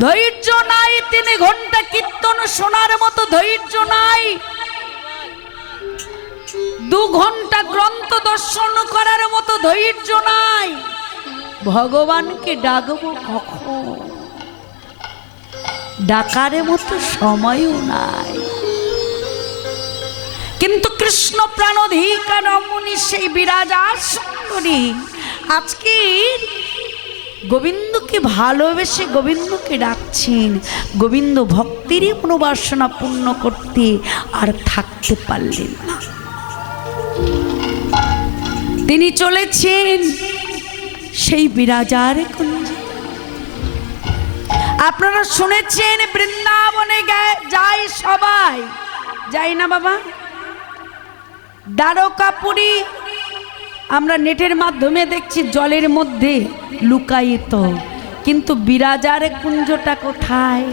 ধৈর্য নাই, 3 ঘন্টা কীর্তন শোনার মতো ধৈর্য নাই, 2 ঘন্টা গ্রন্থ দর্শন করার মতো ধৈর্য নাই। ভগবানকে ডাকবো কখন? ডাকার মতো সময়ও নাই। কিন্তু কৃষ্ণ প্রাণধিকার রমণী সেই বিরাজার সুন্দরী আজকে গোবিন্দকে ভালোবেসে গোবিন্দকে ডাকছেন। গোবিন্দ ভক্তিরই মনোবাসনা পূর্ণ করতে আর থাকতে পারলেন না। তিনি চলেছেন সেই বিরাজার কুঞ্জে। আপনারা শুনেছেন বৃন্দাবনে যায় সবাই, যাই না বাবা? দ্বারকাপুরী আমরা নেটের মাধ্যমে দেখছি জলের মধ্যে লুকায়িত, কিন্তু বিরাজার কুঞ্জটা কোথায়?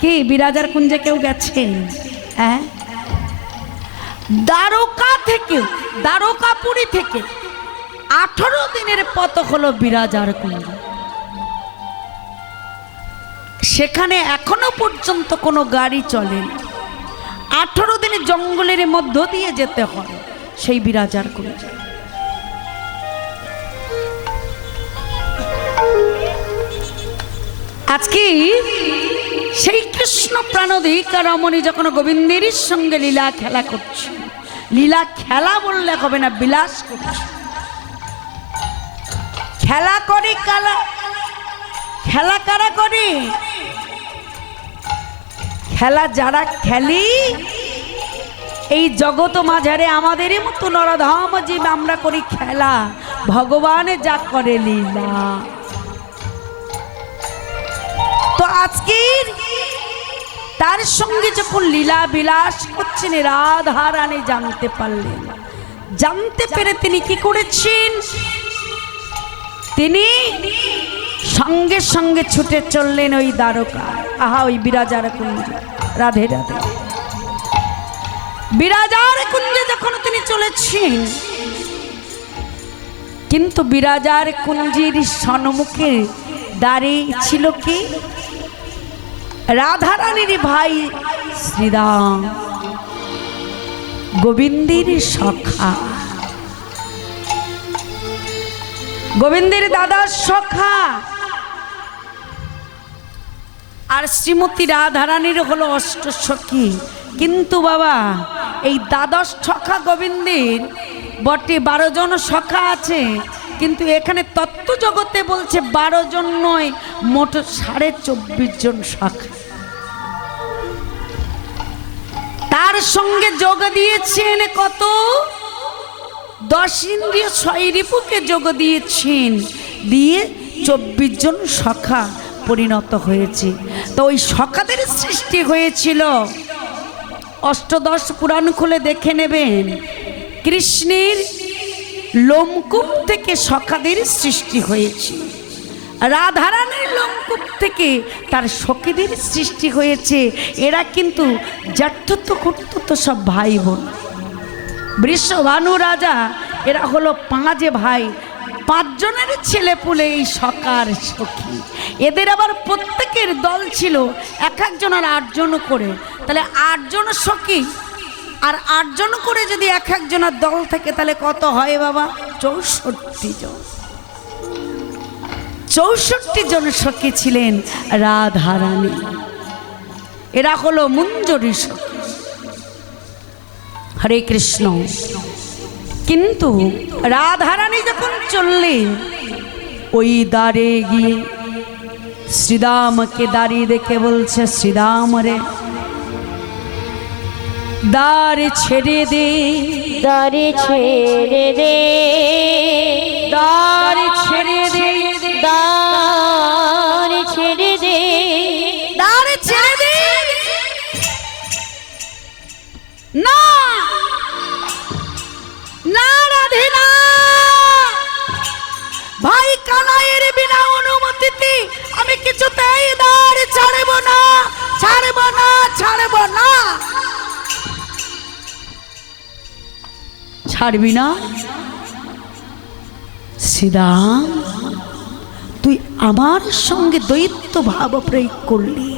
কি বিরাজার কুঞ্জে কেউ গেছেন? হ্যাঁ, দ্বারকা থেকে, দ্বারকাপুরী থেকে 18 দিনের পথ হলো বিরাজার কুঞ্জ। সেখানে এখনো পর্যন্ত কোনো গাড়ি চলে না। 18 দিনে জঙ্গলের মধ্য দিয়ে যেতে হয় সেই বিরাজার কুঞ্জ। আজকে সেই কৃষ্ণ প্রাণধিকার রমণী যখন গোবিন্দের সঙ্গে লীলা খেলা করছে, লীলা খেলা বললে হবে না, বিলাস করছে। খেলা করে কারা? খেলা কারা করে? খেলা যারা খেলি এই জগৎ মাঝারে আমাদেরই মতো নরধাম জীব আমরা করি খেলা, ভগবানে যা করে লীলা। তো আজকের তার সঙ্গে যখন লীলা বিলাস করছেন রাধা রানী জানতে পারলেন। জানতে পেরে তিনি কি করেছেন? তিনি সঙ্গে সঙ্গে ছুটে চললেন ওই দ্বারকা, আহা ওই বিরাজার কুঞ্জে। রাধে রাধে। বিরাজার কুঞ্জে যখন তিনি চলেছেন, কিন্তু বিরাজার কুঞ্জের সম্মুখে দাঁড়িয়ে ছিল কি? রাধারানীর ভাই শ্রীরাম, গোবিন্দের সখা, গোবিন্দের দাদার সখা। আর শ্রীমতী রাধারানীর হলো অষ্টসখী। কিন্তু বাবা এই দ্বাদশ সখা গোবিন্দের বটে 12 জন সখা আছে, কিন্তু এখানে তত্ত্ব জগতে বলছে 12 জন নয়, মোট 24.5 জন সখা। তার সঙ্গে যোগ দিয়েছেন কত? 10 ইন্দ্রিয় 6 রিপুকে যোগ দিয়েছেন, দিয়ে 24 জন সখা পরিণত হয়েছে। তো ওই সখাদের সৃষ্টি হয়েছিল। অষ্টদশ পুরাণ খুলে দেখে নেবেন, কৃষ্ণের লোমকূপ থেকে সখাদের সৃষ্টি হয়েছে, রাধারানীর লোমকূপ থেকে তার সখীদের সৃষ্টি হয়েছে। এরা কিন্তু জ্যাঠত্ব কর্তৃত্ব সব ভাই বোন। বৃষভানু রাজা এরা হলো 5 ভাই, 5 জনের ছেলে পুলে এই সখার সখী। এদের আবার প্রত্যেকের দল ছিল, এক একজনের 8 জন করে। তাহলে 8 জন সখী আর 8 জন করে যদি এক একজনের দল থাকে তাহলে কত হয় বাবা? 64 জন। 64 জন সখী ছিলেন রাধারানী। এরা হলো মঞ্জুরি সখী। হরে কৃষ্ণ। কিন্তু রাধারানী যখন চললেন ওই দ্বারে গিয়ে শ্রীরামকে দাঁড়িয়ে দেখে বলছে, শ্রীরাম রে দ্বার ছেড়ে দে, দ্বার ছেড়ে দে, দ্বার ছেড়ে দে, দ্বার ছেড়ে দে, দ্বার ছেড়ে দে। না না রাধে না, ভাই কানাইয়ের বিনা অনুমতিতে আমি কিছুতেই দ্বার ছাড়ব না, ছাড়ব না, ছাড়ব না। ছাড়বি না? শ্রীরাম তুই আমার সঙ্গে দ্বৈত ভাব প্রয়োগ করলি,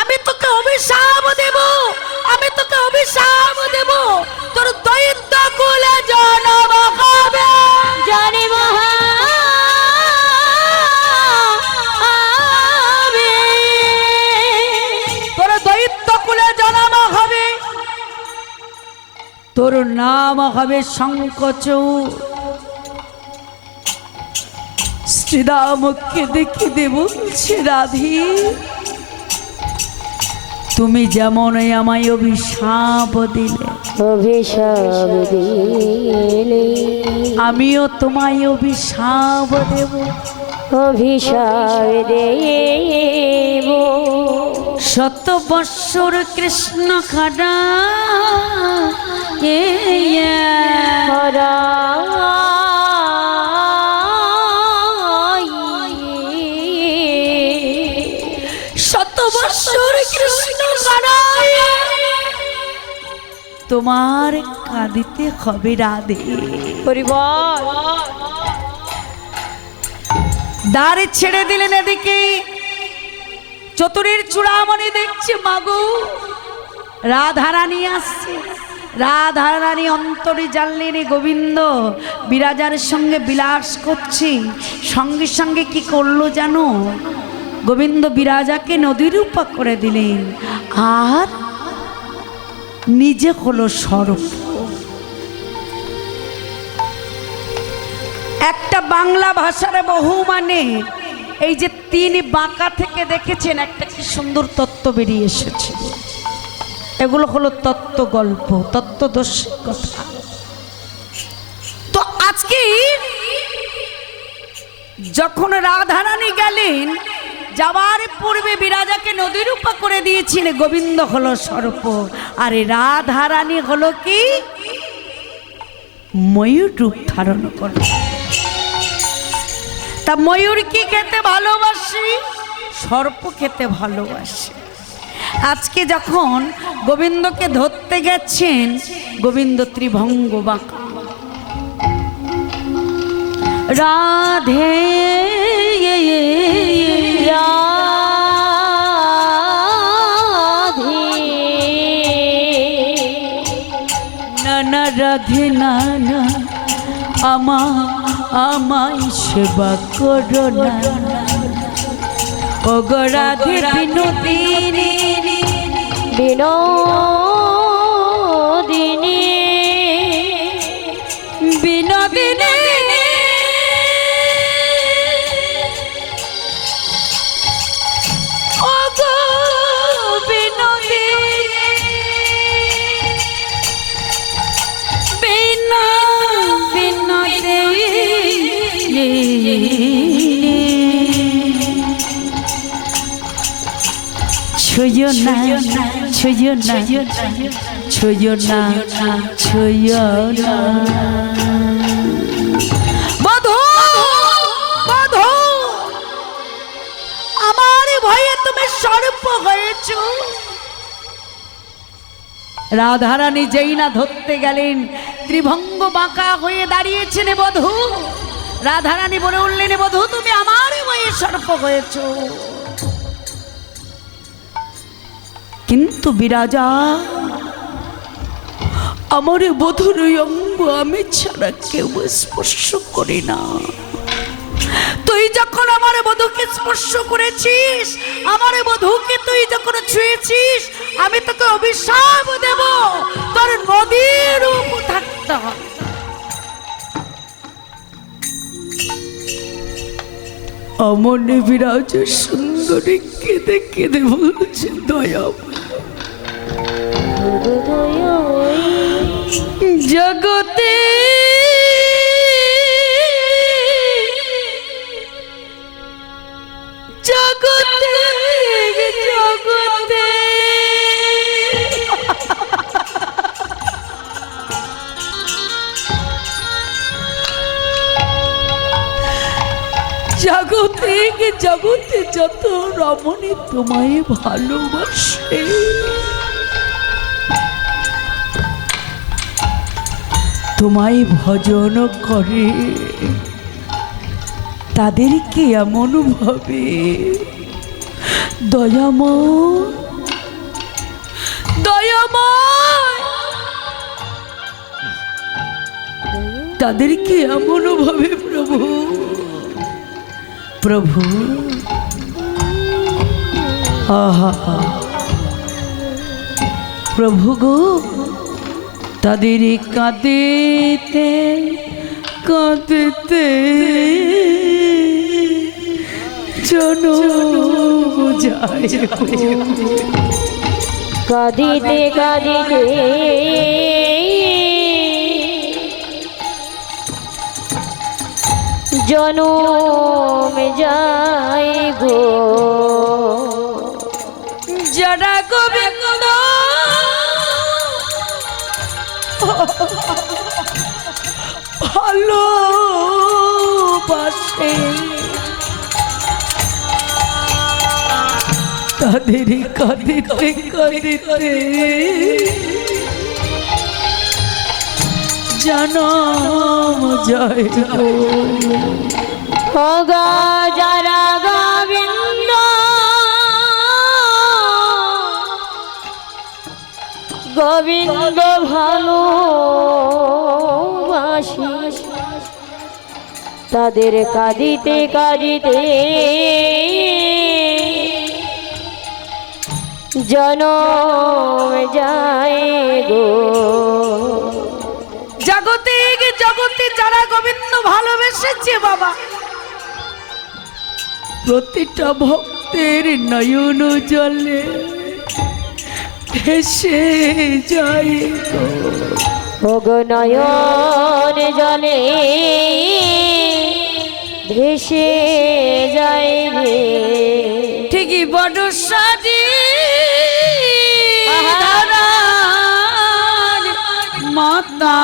আমি তোকে অভিশাপ দেব, আমি তোকে অভিশাপ দেব, তোর দৈত্য কুলে জন্ম হবে। জানি তোর দৈত্য কুলে জন্ম হবে, তোর নাম হবে শঙ্খচূড়। শ্রীরামকে দেখে দেব রাধি, তুমি যেমন আমায় অভিশাপ দিলে, অভিশাপ দিলে আমিও তোমায় অভিশাপ দেব, অভিশাপ দেব। 100 বৎসর কৃষ্ণ খাডা হরা তোমার কাঁদিতে হবে রাধে। পরিবার দ্বারে ছেড়ে দিলেন, এদিকে চতুরের চূড়ামণি দেখছে মাগো রাধারানী আসছে। রাধারানী অন্তরে জানলেন গোবিন্দ বিরাজার সঙ্গে বিলাস করছে। সঙ্গে সঙ্গে কি করলো জানো, গোবিন্দ বিরাজাকে নদীরূপা করে দিলেন, আর নিজে হলো সর্প। একটা বাংলা ভাষার বহু মানে এই যে 3 বাঁকা থেকে দেখেছেন, একটা কি সুন্দর তত্ত্ব বেরিয়ে এসেছে। এগুলো হলো তত্ত্ব গল্প, তত্ত্বদর্শী কথা। তো আজকে যখন রাধারানী গেলেন, যাওয়ার পূর্বে বিরাজাকে নদীরূপা করে দিয়েছিল, গোবিন্দ হলো সর্প, আর রাধারানী হলো কি ময়ূর রূপ ধারণ করে। তা ময়ূর কি খেতে ভালোবাসি, সর্প খেতে ভালোবাসে। আজকে যখন গোবিন্দকে ধরতে গেছেন, গোবিন্দ ত্রিভঙ্গ বাঁকা। রাধে নানা রাধে নানা আমায় সেবা করো না, ওগো রাধে বিনোদিনী বিনোদিনী বিনোদিনী ওগো বিনোদিনী ছুঁয়ো না ছুঁয়ো না ছুঁয়ো না ছুঁয়ো না। বধূ বধূ, আমার ভয়ে তুমি সর্প হয়েছ। রাধারানী যেই না ধরতে গেলেন, ত্রিভঙ্গ বাঁকা হয়ে দাঁড়িয়েছেন বধূ। রাধারানী বলে উঠলেন, বধূ তুমি আমার ভয়ে সর্প হয়েছ। কিন্তু বিরাজা, আমার বধূর অঙ্গ আমি ছাড়া কেউ স্পর্শ করি না। তুই যখন আমার বধূকে স্পর্শ করেছিস, আমার বধূকে তুই যখন ছুঁয়েছিস, আমি তোকে অভিশাপ দেব, তোর নদীর রূপ থাকতে হবে। অমনে বিরাজ সুন্দরী কেঁদে কেঁদে বলছে, দয়া জগতে জগতে জগতে জগতে জগতে যত রমণী তোমায় ভালোবাসে, তোমায় ভজন করে, তাদেরকে এমন ভাবে দয়াময় দয়াময় তাদেরকে এমন ভাবে প্রভু প্রভু আহা প্রভু গো তাদের কাঁদেতে কাঁদেতে জনম যায় কাঁদিতে কাঁদিতে জনম যায় গো যারা গোবিন্দ ভালোবাসে তাদের কাঁদিতে কাঁদিতে জনম যায় গো অগা যারা গোবিন্দ গোবিন্দ ভালোবাসি তাদের কাঁদিতে কাঁদিতে জনম যায় গো জগতে যারা গোবিন্দ ভালোবেসেছে বাবা প্রতিটা ভক্তের নয়ন জলে ভেসে যায় ওগো নয়ন জলে ভেসে যায় রে ঠিকই বড় সাজি মাতা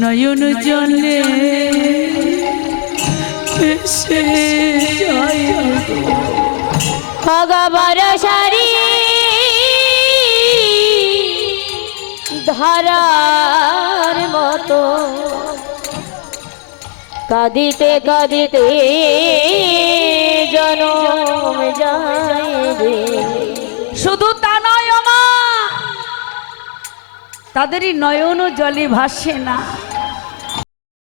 নয়ন জলে ভেসে যায় ভগবান সারি ধারার মতো কাঁদিতে কাঁদিতে জনম যায় রে শুধু তা নয় মা তাদেরই নয়ন জলে ভাসে না